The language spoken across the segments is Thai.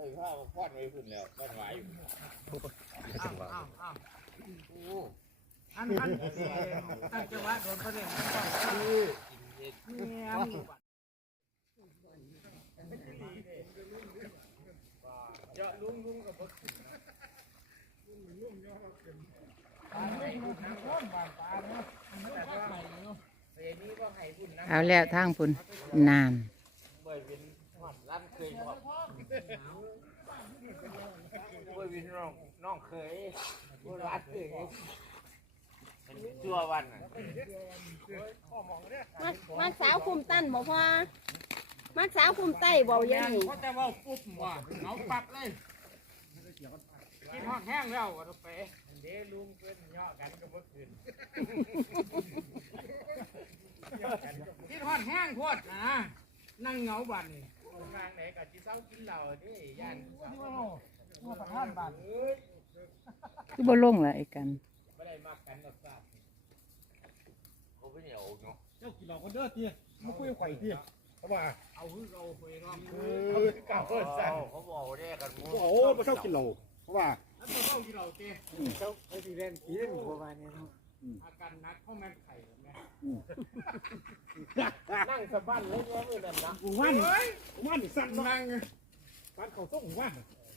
อ้ยข้าวพอดไว้พุ่นแล้วบ้านหวอยู่จังหวะอ้าวอ้าวโอ้อันอันตั้งจังหวะโดนประเด็นมันต้องกินเย็ดเมียมเอาแล้วทางพุ่นนานเบ่ยเป็นหอดร้านเคยหอด เบ่ยเป็นน้องน้องเคยเบ่ยร้านเคยเป็นจัววันน่ะมักมักสาวคุมตั้นบ่พ่อมักสาวคุมไต้บ่อยังนี่เขาแต่ว่าปุ๊บว่าเหงาปักเลยกินหอดแห้งแล้วว่าไปเด้ลุงเพิ่นย่อกันก็บ่คืนกินหอดแห้งโพดนะนั่งเหงาบัดนี่ ทางไหนก็สิเซากินเหล้าเด้ย่านว่าประธานบัดคือบ่ลงละไอ้กันบ่ได้มักกันดอกซ่าเขาบ่เหนียวเนาะเจ้ากินเหล้ากันเด้อเตี้ยมาคุยกับข่อยเตี้ยเพราะว่าเอาคือเอาไปรอบเออเก่าเออสั่นเขาบอกได้กันหมู่โอ้โหบ่ชอบกินเหล้าเพราะว่าแล้วตัวเข้าที่เราเจ้เจ้าไอ้ที่เล่นกินประมาณนี้เนาะอาการนักเข้าแม่ไข่แม่ นั่งสะบั้นเลยว่ามื้อนั้นนะวันวันสั่นเนาะนั่งการเขาส่งวัน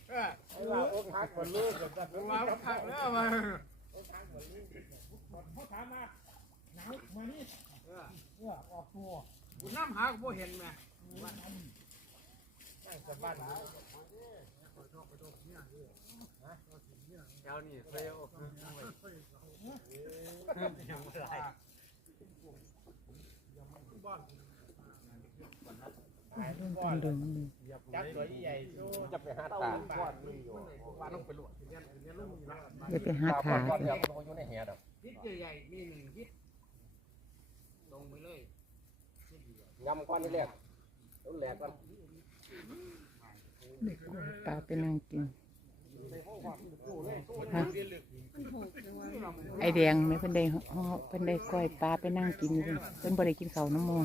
เออไอ้ว่าอกหักบ่เลิกกับจัดมาขักแล้วมาเลยหมดเขาถามมาหนาวมานี่เออเออออกตัวคุณน้ำหาก็บ่เห็นแม่นั่งสะบั้นเจ้านี่เคยออยังบ่ได้เดินจับตัวใหญ่โซ่จะไป ดเรียนเรียนลงมีละจะไปหาถาก่อนเดี๋ยวมันอยู่ในแหดอกทิศใหญ่มีหนึ่งทิศลงไปเลยยำก้อนนี่แรกต้นแหลกก่อนปลาไปนั่งกินฮะ ไอแดงไม่เพิ่นได้ห่อเพิ่นได้ก้อยปลาไปนั่งกินอยู่เพิ่นเพิ่นบ่ได้กินข้าวน้ำมู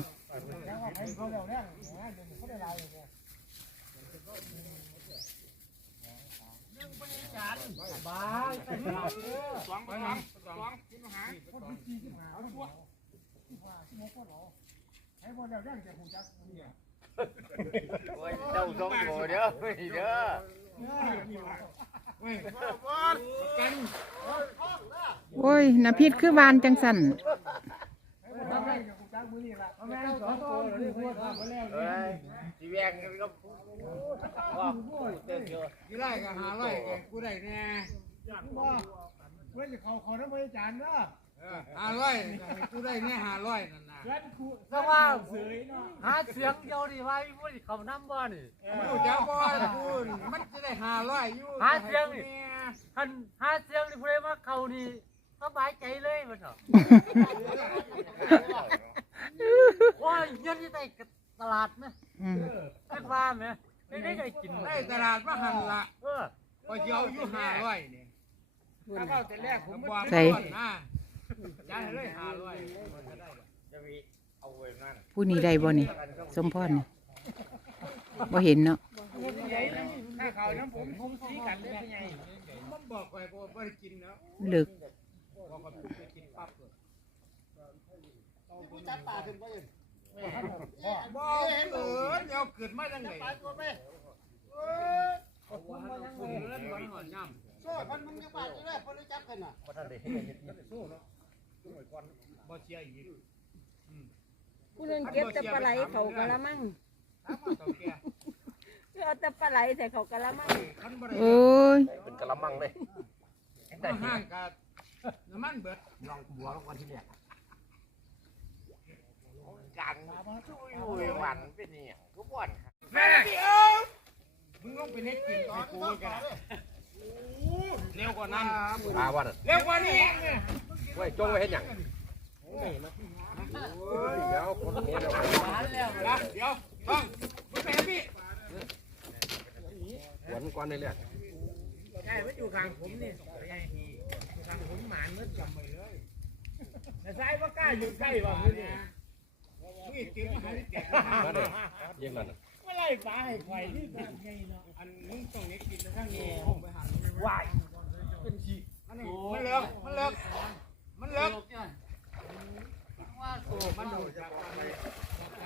สองสองสองทิศมหาโอ้ยเจ้าสองโบเด้อเฮ้ยเด้อเว้ยกัน โอ้ยน้ำพิษคือบานจังสันแม่สองตัวนี่พูดทำไปแวงก็ยี่ไรก็หาไรกูได้แน่เพื่อนจะเขาขอน้ำบริจาคเนาะ หาไร่กูได้แน่หาไร่นั่นน่ะเพื่อนครูแล้วว่าหาเสียงเดียวดีว่าพูดเขาน้ำบ่นี่กูจะบ่กูมันจะได้หาไร่อยู่ท่านหาเสียงนี่พูดว่าเขานี่สบายใจเลยมันเถอะว่าเงินที่ได้ตลาดไหมอืมคิดว่าไหมได้ได้ได้กินได้ตลาดมาหันละเออพอเจียวอยู่หาไร่นี่ถ้าเอาแต่แรกผมบอกนะย้ายเลยหาไร่จะมีเอาไว้นั่นผู้นี้ได้บ่นี่ สมพรนี่บ่เห็นเนาะถ้าเขาน้ำผมผมสีกันได้เป็นไงมันบอกไปก็ไม่ได้กินแล้วลึกบอกกับไปกินปั๊บเลยจัดป่าขึ้นไปบอเออเดี๋ยวเกิดมาจังไงเออคนเล่นวันหอนย่ำโซ่พันมึงยังบาดอยู่เลยคนรู้จักกันน่ะ บ่เชียร์อีกผู้นึงเก็บแต่ปลาไหลเขากะละมังถามว่าเต่าแก่คือเอาแต่ปลาไหลใส่เขากะละมังคันบ่ได้โอ้ยเป็นกะละมังเลยมาห้างกับน้ำมันเบิดลองบัวลงวันที่แรกกังช่วยอยู่หวันเป็นนี่ทุกวันแม่พี่เอ้ามึงต้องไปเน็ตกินตอนกูกันเร็วกว่านั้นปลาวันเร็วกว่านี้เว้ยจงไว้เห็นยังเดี๋ยวคนเห็นแล้วเดี๋ยวต้องมึงไปให้พี่หวนก้อนนี่แรกใช่มันอยู่ข้างผมนี่ไอ้ฮีอยู่ข้างผมหมานมืดจำไปเลยแต่ซ้ายว่ากล้าอยู่ใกล้บ่มึงนี่นี่เก็บมาให้แกะมาเลยยิงกันไม่ไล่ปลาให้ไข่ที่แบบไงเนาะอันมึงโตวายเป็นสิมันนี่มันเลิกมันเลิกมันเลิก ว่าโอ้ มันโดดจากไปไป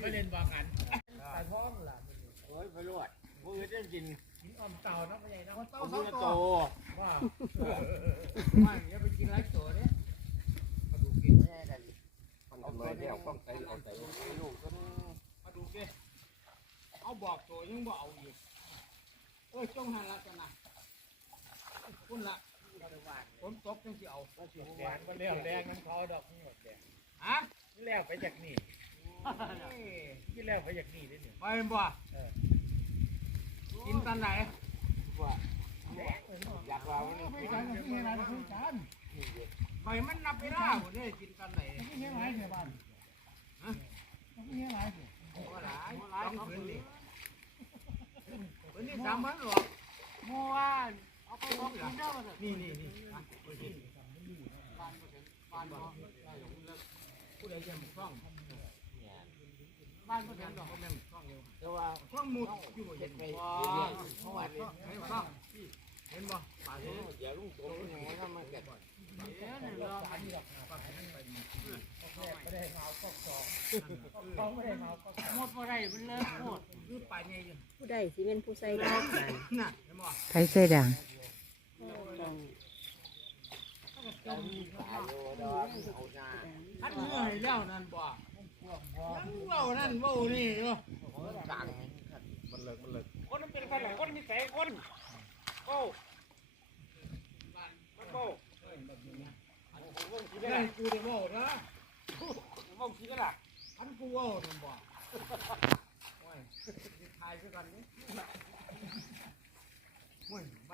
ไม่เล่นบอกกัน ไปพร้อมล่ะ โอ้ยไปรวดมือจะกิน กินอ้อมเต่าเนาะพ่อใหญ่เนาะ เต้า เอา สอ มื ง อ ตั โต วว่าไม่อย่าไปกินไรตัวเนี่ยมาดูกิน แม่กันเอาตัวนี้เอาต้องใส่เอาใส่ลูกก็ มาดูกิเอา บอกตัวยังบ่เอาอีกเอ้ยจงหันละกันนะคุณละผมตกจังสิเอาแดงมันเลี้ยวแดงน้ำเขาดอกนี่หมดแดงฮะแล้วไปจากนี่ที่แล้วไปจากนี่ได้เนี่ยไปบ่กินตอนไหนอยากเราเนี่ยไม่กันไม่ใช่อะไรไม่กันใบมันนับไม่ได้หมดเลยกินตอนไหนไม่ใช่ไรเนี่ยบ้านไม่ใช่ไรเนี่ย ว่าหลายต้องคืนดิคืนนี่สามพันหรอกมื่อวานเอาไปบอกกินได้บ่นี่นี่นี่ผู้ใดจะมุกกล้องบ้านบ่แม่ทันดอกก็แม่นกล้องอยู่แต่ว่ากล้องมุดอยู่เห็นไปไหมเมื่อวานนี้เห็นกล้องเห็นบ่ป่าเดี๋ยวลุงโตลุงน้อยทำมาเกิดเดี๋ยวนี่รอเขาไม่ได้เมาก็สองเขาไม่ได้เมาก็หมดบ่ได้มันเลิกหมด ผู้ใดสิเป็นผู้ใส่ได้น่ะเห็นบ่ใครเสื้อด่างเรานเหน้าท่านเมื่อให้แล้วนั่นบ่ยังเว้านั่นเว้านี่อยู่ดังคนมันเป็นคนไหนคนมีแสงคนโอ้โอ้เรื่องกูได้เว้นะมองคิดกันล่ะท่านกูเว้านั่นบ่โอ้ยทายคือกันนี่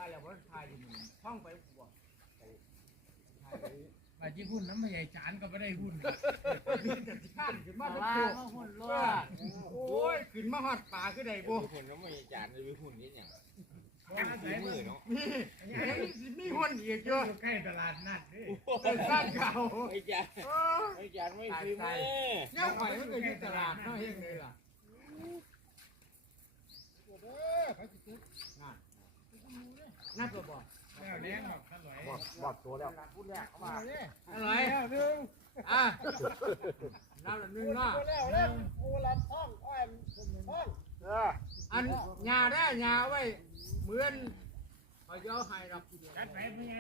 โอ้ยบ้านแล้วบ่ทายดิมึงท่องไปกูบ่มาจีหุ่นน้ำมันใหญ่จานก็ไม่ได้หุ่นมีแต่ที่ข้านขึ้นมามาทั้งลาคู่มาหุ่นรัวโอ้ยขึ้นมาฮอดป่าคือได้บ่หุ่นแล้วไม่จานเลยหุ่นนี่อย่างไหนมือเนาะนี่ยังสิมีคนอีกอยู่ใกล้ตลาดนัดนี่เป็นสร้างเก่าไม่จานเออไม่จานไม่ซื้อมือเนี่ยข่อยมันก็อยู่ตลาดเนาะเฮ็ดเลยล่ะน่าตัวบ่แล้วแรง หรอกท่านหน่อยบอกตัวแล้วอะไรอะน้ำละนึงเนาะแล้วแล้วโอ้ลำท้องอ้อยท้องอันหญ้าได้หญ้าไว้เหมือนเขาจะเอาให้ดอกจัดไหนเป็นไง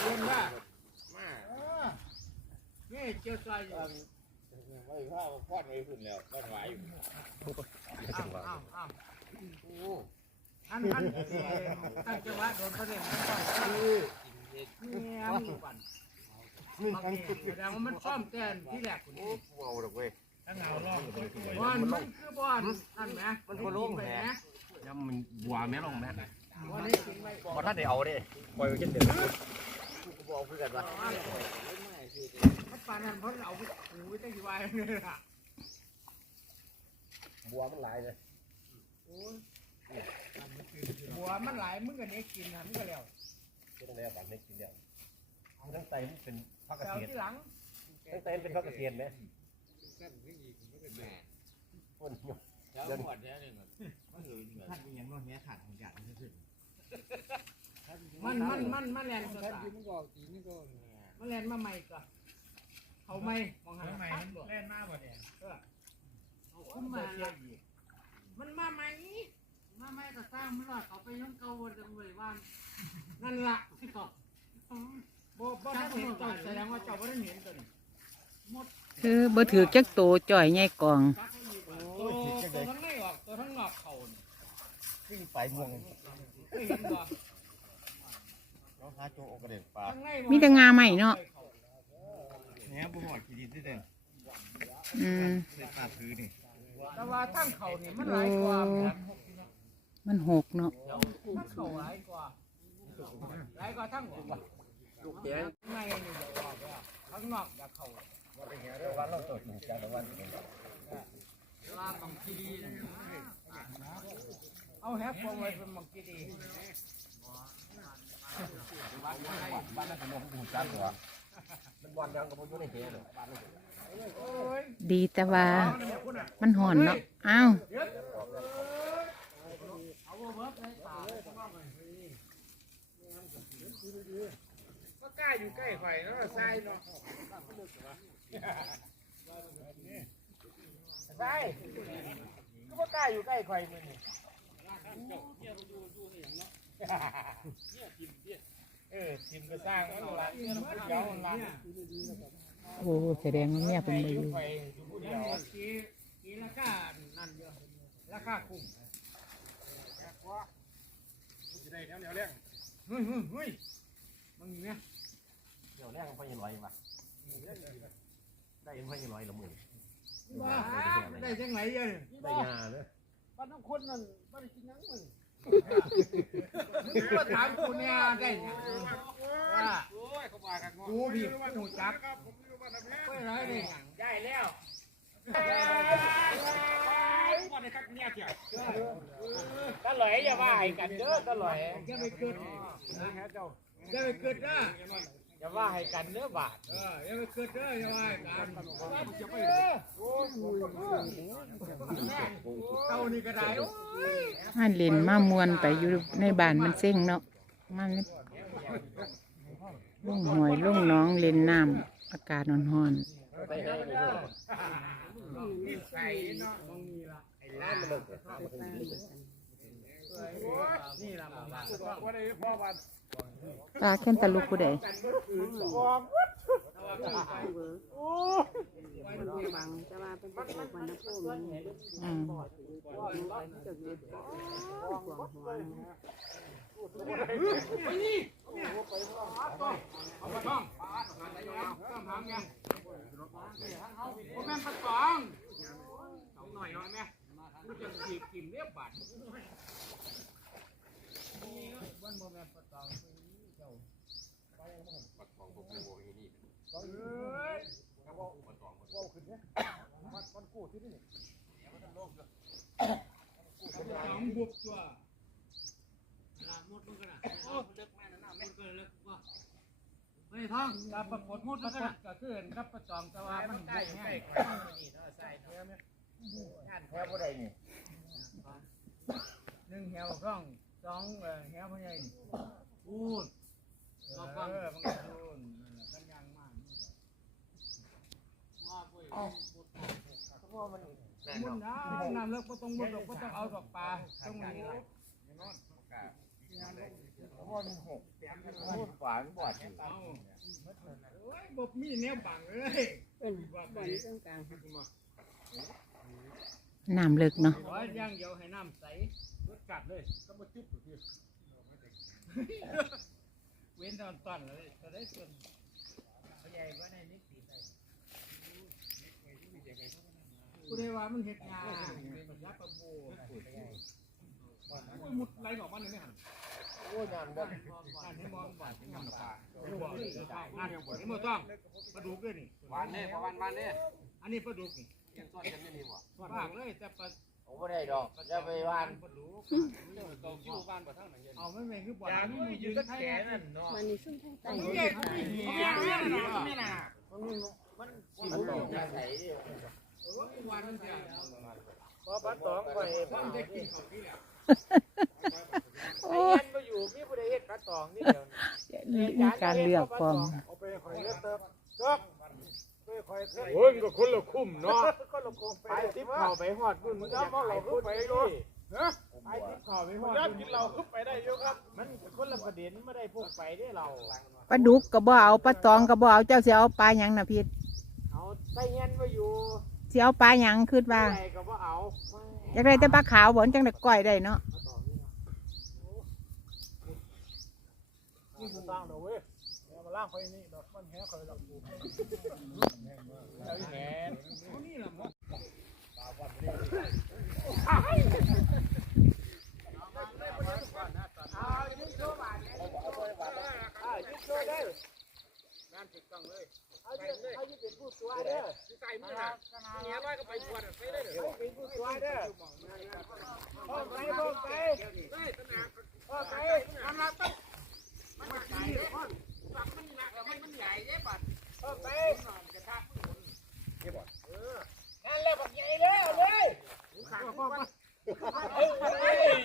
เรียนว่ามานี่เจียวซอยอยู่ไม่พ่อพ่อไม่หุ่นแล้วก็ไหวอยู่อ้าวอ้าวอ้าวโอ้ อันอันตั้งจังหวะโดนประเด็นมันต้องคือเนี่ยมีปันบางทีแสดงว่ามันซ่อมแตนที่แรกคุณโอ้กูเอาดอกเว้ยถ้าเงาลองบอลมันคือบอลนั่นไหมมันก็ลงไปนะยำมันบัวแม่ลงแม่บอลนี่ทิ้งไว้ก่อนพอท่านได้เอาด้ปล่อยไว้เช่นเดิมกูก็บอกเพื่อนว่ามันปานนั้นเพราะเอาหูไปตั้งกี่วันเลยล่ะบัวมันหลายเลย บัวมันหลายมึงกับเนี้กินนะมึงก็แล้วก็ต้องได้แบบนี้กินแล้วทั้งไตมันเป็นพักเกแต่เอาษตรที่หลังทั้งไตมันเป็นพักเกษตรไหมคนแล้วหมดแล้วนี่มันหลุดเลยมันมันมันมันแลนสตามันแลนมาใหม่ก่อนเขาไม่มองหาทำไมไม่มันแล่นมากกว่าเนี่ยขึ้นมามันมาใหม่ มาไม่ก็สร้างมันรอดเขาไปยังเกาบ่จังเลยว่านนั่นละที่ก็บ่บ่ได้เห็นเจ้าแสดงว่าเจ้าบ่ได้เห็นตัวนี้คือบ่ถือจักโตจ่อยใหญ่กองตัวตัวทั้งในออกตัวทั้งนอกเขานี่ขึ้นไปม่วงน้องหาโจกระเด็นปลามีแต่งาใหม่เนาะเนี่ยบุหอดขี้ดินที่เด่นอืมเด็ดปลาพื้นนี่แต่ว่าทั้งเข่านี่มันหลายกว่าแมันหกเนาะทั้งเข่าหลายกว่าหลายกว่าทั้งหกเนนี่เดี๋ยวอางนอกอย่าเข่าวันเราตรวจหนึ่งจากวันลาของที่ดีนะเอาแฮปฟงไว้เป็นมังกีดีบ้านนั้นเป็นลงดูจ้าตัวมันวันยังกับพวกยุ่ในเฮเลยบ้านนั้นโอ้ยดีแต่ว่าเอาเนี่ยคุณน่ะมันห่อนเนาะ อ้าว ล้าอยู่ใกล้ไข่เนาะทรายเนาะทรายก็บ่กล้าอยู่ใกล้ไข่มึงนี่เออทิมก็สร้างมันละเจ้ามันละโอ้แสดงว่าแม่เป็นอบ่อยู่ยู่ไข่อยู่ผู้เดียวกี่กี่ราคานั่นเยอะราคาคุ้มจะได้แนวแนวเรื่องเฮ้ยเฮ้ยเฮ้ยมึงนี่ยเดี๋ยวแรกมันไปยังลอยมาได้ยังไปยังลอยละหมื่นบ้าได้จังไหนเยอะได้ยาเนอะบ้านน้องคนนั่นบ้านได้กินหยังมึงมึงก็ถามกูเนี่ยได้เนี่ยว่าโอ้ยเขาว่ากันกูบีบหูจักครับผมไม่รู้ว่าทำแพ้ไม่ไรได้หยังได้แล้วว่าในคักเนี่ยเกี่ยวตะหลอยอย่าว่าให้กันเด้อตะหลอยจะไปเกิดจะไปเกิดนะ อย่าว่าให้กันเด้อบาทเอออย่าไปเกิดเด้ออย่าว่ากันเต้านี่ก็ได้โอ้ยมาเล่นมามวนไปอยู่ในบ้านมันเซ็งเนาะมันลงหวยลงหน้องเล่นน้ำอากาศร้อนได้ให้ไม่รู้ไก่เนาะมองนี่ละน้ำมันเลิกเลยมันคงดีนี่ละมองละว่าได้พ่อวันๆ ตาแค่นตะลุกผู้ใดไว้บังจะว่าเป็นตะวันนะพ่อมันอืมจะเกิดบ่หวงหัวเอาไปท่องต้องทำยังผมแม่นปะตองสองหน่อยน้อยแม่กูจะขีดกินเรียบบาดบ้านบ่แม่นปะตอง อ้ยสองบุกตัวลาหมดมันกันนะโอ้เลิกแม่นะหมดก็เลิกว่าไม่ท้องการปรากฏมดปรากฏก็คือเห็นกับประจองต่ว่ามันได้แห้งแค่ผู้ใดนี่หนึ่งแหวกล้องสองแหวพ่อใหญ่พูด เออมันก็พูดกันยางมากมุนน้ำน้ำเลิกก็ต้องมุดหรอกก็ต้องเอาดอกปลาต้องนี้ละพ่อมันหกพูดฝานบอดอยู่เอาโอ้ยบบมีแนวบังเลยเป็นบ่อนตรงกลางน้ำเลิกเนาะร้อยย่างเดียวให้น้ำใสรสกัดเลยก็มาจุ๊บอยู่ที่ เว้นตอนตอนเลยจะได้ส่วนพ่อใหญ่ว่าในนิติได้กูได้ว่ามันเห็ดงานเป็นยักษ์กระโบมุดไหลออกมาเลยไม่หันโอ้ยงานบ่การให้มองบาดงานปลาบอกเลยงานเห็นบ่ต้องปลาดุกเลยนี่หวันนี้ประวันวันนี้อันนี้ปลาดุกนี่ยังต้นกันไม่มีบ่ปากเลยแต่ปลา โอ้บ่ได้ดอกจะไปวานปลาดุกตกอยู่บ้านบ่ทั้งนั้นเย็นเอาไม่ไม่คือบ่อนยางมันมันมีอยืยู่นตะไทยแขนะนั่นเนาะมันนี่ซุ่มทางใต้มันเก่งมันเก่งมันเก่งนะมันมันตกยาไถวันนั้นจะพอปลาตองไปพ่พ่ออได้ได้กิกินนข้าวพี่แล้วโอ้เย็นมาอยู่มีผู้ใดเฮ็ดปลาตองนี่เดียวมีการเลือกพร้อมเอาไปข่อยเลือกเติบเติบ ไปข่อยเติบโอ้ยก็คนละคุ้มเนาะก็ลงไปทิพเข้าไปฮอดบุญมันจะมองเราขึ้นไปดิฮะไปทิพเข้าไปฮอดย่านกินเราขึ้นไปได้เยอะครับ มันคนละประเด็นไม่ได้พวกไปได้เรา ปลาดุกก็บ่เอาปลาตองก็บ่เอาเจ้าสิเอาปลาหยังน่ะพี่เอาใส่เงินมาอยู่สิเอาปลาหยังคิดว่าใส่ก็บ่เอาอยากได้แต่ปลาขาวบ่จังได้ก้อยได้เนาะนี่คือตั้งดอกเว้ยเอามาล่างไปนี่ดอกมันแห้ข่อยดอก ได้งานถูกต้องเลยเอายิ่งเอายิ่งเป็นผู้ช่วยเด้อใส่มือน่ะเงี้ยร้อยก็ไปชวนไปได้เลยเอาเป็นผู้ช่วยเด้อพ่อไปพ่อไป ได้ตนา พ่อไป อันละต้องมันใหญ่เด้พ่อสับมันหนักแล้วมันใหญ่เด้บัด พ่อไป กระทะ ง นั่นแหละบักใหญ่เลยเอาเลยเฮ้ย อ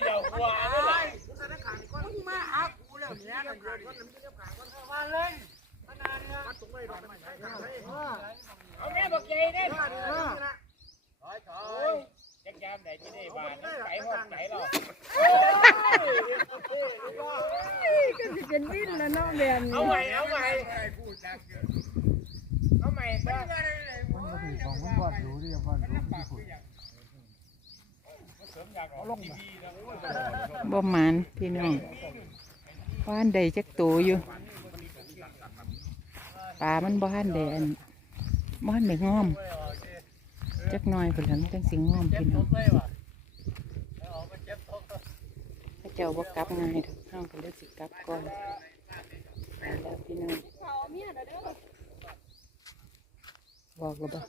ย่าขวาเลยล่ะมึงมาหากูแล้วเนี่ยนั่นเดี๋ยวคนนั้นมันจะผ่านคนมาเลยขนาดนี้มาตรงไว้ดอกมันใช้กันเลยเอาแม่บักใหญ่เด้ว่าเด้อนะถอยถอยจักยามไหนจะได้บานไก่หอดไก่หรอก็สิเป็นวินแล้วเนาะแบบนี้เอาใหม่เอาใหม่เอาใหม่ซะ บ่หมานพี่น้องว่านใดจักโตอยู่ปลามันบ่ทันได้อันบ่ทันได้งอม จักหน่อยพุ่นล่ะมันจังสิงอมพี่น้องพระเจ้าบ่กลับง่ายดอกเฮาก็เลยสิกลับก่อนแล้วพี่น้องเขาเมียเด้อเด้อบอกแล้วบ่